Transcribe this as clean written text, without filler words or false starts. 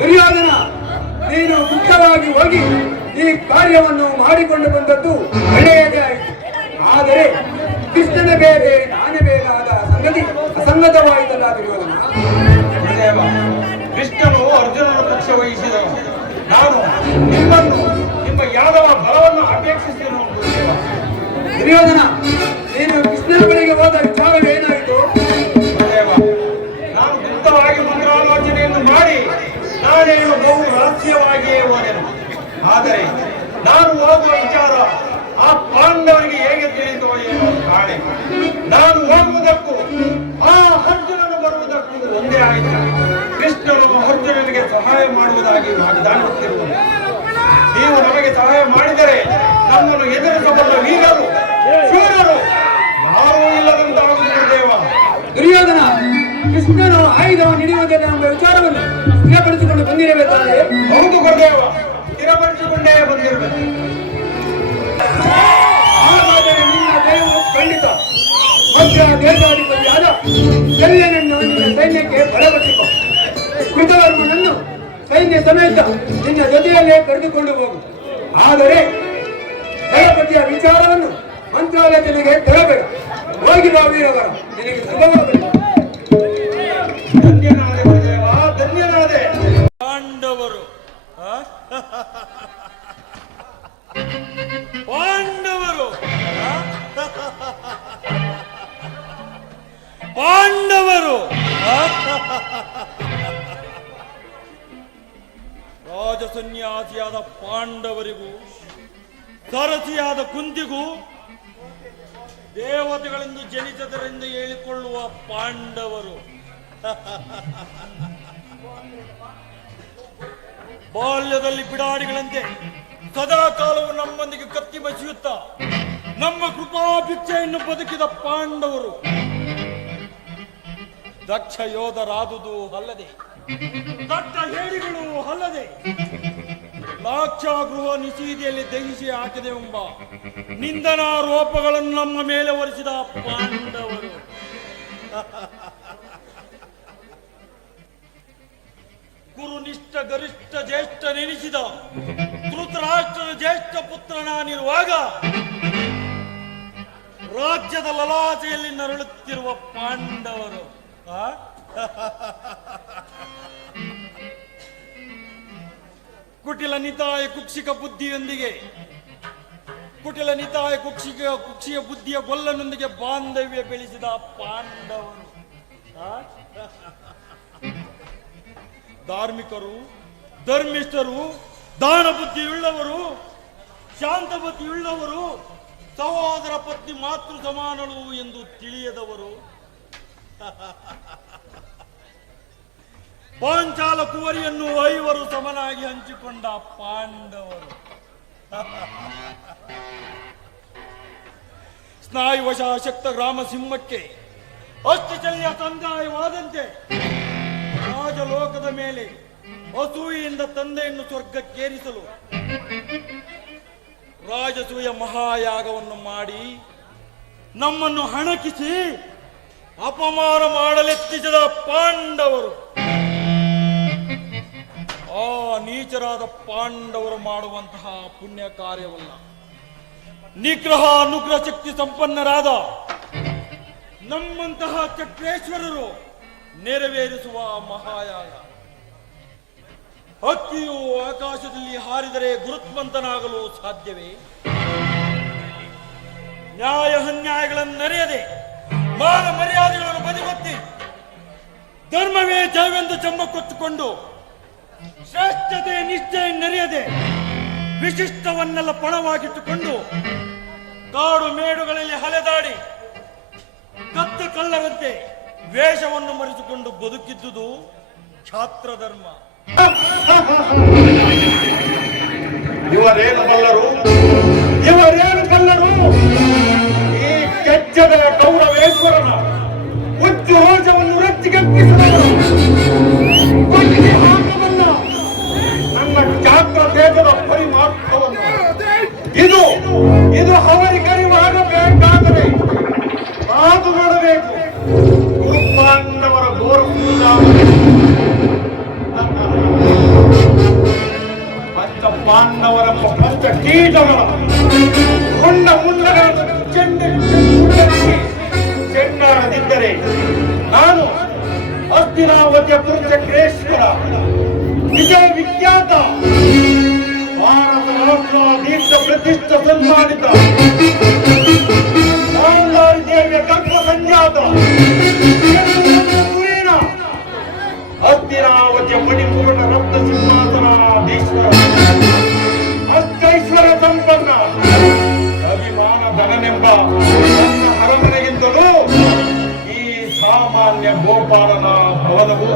ದುರ್ಯೋಧನ, ನೀನು ಮುಖ್ಯವಾಗಿ ಹೋಗಿ ಈ ಕಾರ್ಯವನ್ನು ಮಾಡಿಕೊಂಡು ಬಂದದ್ದು ಒಳ್ಳೆಯದೇ ಆಯಿತು. ಆದರೆ ಕೃಷ್ಣನ ಬೇರೆ ನಾನೇ ಬೇರಾದ ಸಂಗತಿ ಅಸಂಗತವಾಯಿತಲ್ಲ ದುರ್ಯೋಧನ. ಕೃಷ್ಣನು ಅರ್ಜುನನ ಪಕ್ಷ ವಹಿಸಿದವ. ನಾನು ನಿಮ್ಮನ್ನು ನಿಮ್ಮ ಯಾದವ ಬಲವನ್ನು ಅಪೇಕ್ಷಿಸಿದನು. ದುರ್ಯೋಧನ, ನೀನು ಕೃಷ್ಣನ ಬಳಿಗೆ ಹೋದ ವಿಚಾರವೇನಾಯಿತು? ನಾನು ಗುಪ್ತವಾಗಿ ಮಂತ್ರಾಲೋಚನೆಯನ್ನು ಮಾಡಿ ನಾನೇನು ಬಹು ರಹಸ್ಯವಾಗಿಯೇ ಹೋದೆನು. ಆದರೆ ನಾನು ಹೋಗುವ ವಿಚಾರ ಆ ಪಾಂಡವರಿಗೆ ಹೇಗೆ ತಿಳಿಯುತ್ತೋ ಏನೋ ಕಾಣೆ. ನಾನು ಹೋಗುವುದಕ್ಕೂ ಆ ಅರ್ಜುನನು ಬರುವುದಕ್ಕೂ ಒಂದೇ ಆಯಿತು. ಕೃಷ್ಣನು ಅರ್ಜುನನಿಗೆ ಸಹಾಯ ಮಾಡುವುದಾಗಿ ವಾಗ್ದಾನಿಸುತ್ತಿರುವುದು. ನೀವು ನಮಗೆ ಸಹಾಯ ಮಾಡಿದರೆ ನಮ್ಮನ್ನು ಎದುರಿಸಬಲ್ಲ ವೀರರು ಶೂರರು ನಾವು ಇಲ್ಲದಂತಾಗುವುದು ದೇವ. ದುರ್ಯೋಧನ, ಕೃಷ್ಣನು ಆಯುಧವನ್ನು ಹಿಡಿಯುವಂತೆ ನಮ್ಮ ವಿಚಾರವನ್ನು ಸ್ಥಿರಪಡಿಸಿಕೊಂಡು ಬಂದಿರಬೇಕಾದರೆ? ಹೌದು ಗುರುದೇವ, ಸ್ಥಿರಪಡಿಸಿಕೊಂಡೇ ಬಂದಿರಬೇಕು. ಹಾಗಾದರೆ ನಿನ್ನ ದೈವ ಖಂಡಿತ ಮಧ್ಯ ದೇಶಾಧಿಪತಿಯಾದ ಶಲ್ಯನನ್ನು ನಿನ್ನ ಸೈನ್ಯಕ್ಕೆ ಬಲಪಡಿಸಿಕೊ. ಕೃತವರ್ಮನನ್ನು ಸೈನ್ಯ ಸಮೇತ ನಿನ್ನ ಜೊತೆಯಲ್ಲೇ ಕರೆದುಕೊಂಡು ಹೋಗು. ಆದರೆ ದಳಪತಿಯ ವಿಚಾರವನ್ನು ಮಂತ್ರಾಲಯದೊಳಗೆ ತರಬೇಡ. ಹೋಗಿ ಬಾ ವೀರವರ, ನಿನಗೆ ಶುಭವಾಗಲಿ. ಧನ್ಯನಾದೆ ಗುರುದೇವ, ಧನ್ಯನಾದೆ. ಪಾಂಡವರು ಪಾಂಡವರು ಪಾಂಡವರು ರಾಜಸನ್ಯಾಸಿಯಾದ ಪಾಂಡವರಿಗೂ ಸರಸಿಯಾದ ಕುಂತಿಗೂ ದೇವತೆಗಳೆಂದು ಜನಿಸಿದರೆಂದು ಹೇಳಿಕೊಳ್ಳುವ ಪಾಂಡವರು ಬಾಲ್ಯದಲ್ಲಿ ಬಿಡಾಡಿಗಳಂತೆ ಸದಾ ಕಾಲವು ನಮ್ಮೊಂದಿಗೆ ಕತ್ತಿ ಬಸಿಯುತ್ತಾ ನಮ್ಮ ಕೃಪಾಭಿಕ್ಷೆಯನ್ನು ಬದುಕಿದ ಪಾಂಡವರು ದಕ್ಷ ಯೋಧರಾದುದು ಅಲ್ಲದೆ ದಟ್ಟ ಹೇಡಿಗಳು ಅಲ್ಲದೆ ಲಾಕ್ಷಾಗೃಹ ನಿಸೀದಿಯಲ್ಲಿ ದಹಿಸಿ ಹಾಕಿದೆವೆಂಬ ನಿಂದನಾರೋಪಗಳನ್ನು ನಮ್ಮ ಮೇಲೆ ಹೊರಿಸಿದ ಪಾಂಡವರು ಗುರುನಿಷ್ಠ ಗರಿಷ್ಠ ಜ್ಯೇಷ್ಠ ನೆನೆಸಿದ ಧೃತರಾಷ್ಟ್ರನ ಜ್ಯೇಷ್ಠ ಪುತ್ರ ನಾನಿರುವಾಗ ರಾಜ್ಯದ ಲಲಾಟೆಯಲ್ಲಿ ನರಳುತ್ತಿರುವ ಪಾಂಡವರು ಕುಟಿಲ ನಿತಾಯ ಕುಕ್ಷಿಕ ಬುದ್ಧಿಯೊಂದಿಗೆ ಕುಕ್ಷಿಯ ಬುದ್ಧಿಯ ಗೊಲ್ಲನೊಂದಿಗೆ ಬಾಂಧವ್ಯ ಬೆಳೆಸಿದ ಪಾಂಡವರು ಧಾರ್ಮಿಕರು, ಧರ್ಮಿಷ್ಠರು, ದಾನ ಬುದ್ಧಿಯುಳ್ಳವರು, ಶಾಂತ ಬುದ್ಧಿಯುಳ್ಳವರು, ಸಹೋದರ ಪತ್ನಿ ಮಾತೃ ಸಮಾನಳು ಎಂದು ತಿಳಿಯದವರು, ಪಾಂಚಾಲ ಕುವರಿಯನ್ನು 5 ಸಮನಾಗಿ ಹಂಚಿಕೊಂಡ ಪಾಂಡವರು, ಸ್ನಾಯುವಶ ಶಕ್ತ ಗ್ರಾಮ ಸಿಂಹಕ್ಕೆ ಅಷ್ಟಚಲ್ಯ ಸಂದಾಯವಾದಂತೆ ರಾಜಲೋಕದ ಮೇಲೆ ಅಸೂಯೆಯಿಂದ ತಂದೆಯನ್ನು ಸ್ವರ್ಗಕ್ಕೇರಿಸಲು ರಾಜಸೂಯ ಮಹಾಯಾಗವನ್ನು ಮಾಡಿ ನಮ್ಮನ್ನು ಹಣಕಿಸಿ ಅಪಮಾನ ಮಾಡಲೆತ್ತಿಸಿದ ಪಾಂಡವರು. ಆ ನೀಚರಾದ ಪಾಂಡವರು ಮಾಡುವಂತಹ ಪುಣ್ಯ ಕಾರ್ಯವಲ್ಲ, ನಿಗ್ರಹ ಅನುಗ್ರಹ ಶಕ್ತಿ ಸಂಪನ್ನರಾದ ನಮ್ಮಂತಹ ಚಕ್ರೇಶ್ವರರು ನೆರವೇರಿಸುವ ಮಹಾಯಾಗ. ಹಕ್ಕಿಯು ಆಕಾಶದಲ್ಲಿ ಹಾರಿದರೆ ಗುರುತ್ಮಂತನಾಗಲು ಸಾಧ್ಯವೇ? ನ್ಯಾಯ ಅನ್ಯಾಯಗಳನ್ನು ನರೆಯದೆ ಮಾನ ಮರ್ಯಾದೆಗಳನ್ನು ಬದಿಗೊತ್ತಿ ಧರ್ಮವೇ ಜಯವೆಂದು ಜಂಬ ಕೊಟ್ಟುಕೊಂಡು ಶ್ರೇಷ್ಠತೆ ನಿಷ್ಠೆ ನೆರೆಯದೆ ವಿಶಿಷ್ಟವನ್ನೆಲ್ಲ ಪಣವಾಗಿಟ್ಟುಕೊಂಡು ಕಾಡು ಮೇಡುಗಳಲ್ಲಿ ಅಲೆದಾಡಿ ಕತ್ತು ಕಳ್ಳರಂತೆ ವೇಷವನ್ನು ಮರೆಸಿಕೊಂಡು ಬದುಕಿದ್ದುದು ಛಾತ್ರ ಧರ್ಮ. ಇವರೇನು ಬಲ್ಲರು, ಇವರೇನು ಬಲ್ಲರು? ಈ ಕೆಚ್ಚದ ಕೌರವೇಶ್ವರನ ಹುಚ್ಚು ರೋಷವನ್ನು ರಚ್ಚಿಗೆಪ್ಪಿಸಿದವರು, ಕೊಚ್ಚಿ ಹಾಕಬಲ್ಲ ನನ್ನ ಛಾತ್ರ ದೇಶದ ಪರಿಮಾರ್ಥವನ್ನು ಇದು ಅವರಿಗರಿವಾಗಬೇಕಾದರೆ ಕಾದು ನೋಡಬೇಕು. ಗುರುಪಾಂಡವರ ಘೋರ ಕೀಟಗಳ ಹೊಂಡ ಮುಂಡಗಳ ಚೆಂಡಾಡದಿದ್ದರೆ ನಾನು ಹಸ್ತಿನಾವತಿಯ ಕುರುಚಕ್ರೇಶ್ವರ ವಿಜಯ ವಿಖ್ಯಾತ ಭಾರತ ರಾಷ್ಟ್ರ ದೀರ್ಘ ಪ್ರತಿಷ್ಠ ಸನ್ಮಾನಿತ ಮಾಲ್ಲಾರಿ ದೇವಿಯ ಕಲ್ಪ ಸಂಜಾತ ಊರಿನ ಹಸ್ತಿನಾವತಿಯ ಮಣಿಪೂರ್ಣ ರತ್ನ ಸಿಂಹಾಸನಾಧೀಶ್ವರ ಅಷ್ಟೈಶ್ವರ ಸಂಪನ್ನ ಅಭಿಮಾನ ಧನನೆಂಬ ನನ್ನ ಅರಮನೆಗಿಂತಲೂ ಈ ಸಾಮಾನ್ಯ ಗೋಪಾಲನ ಭವನವು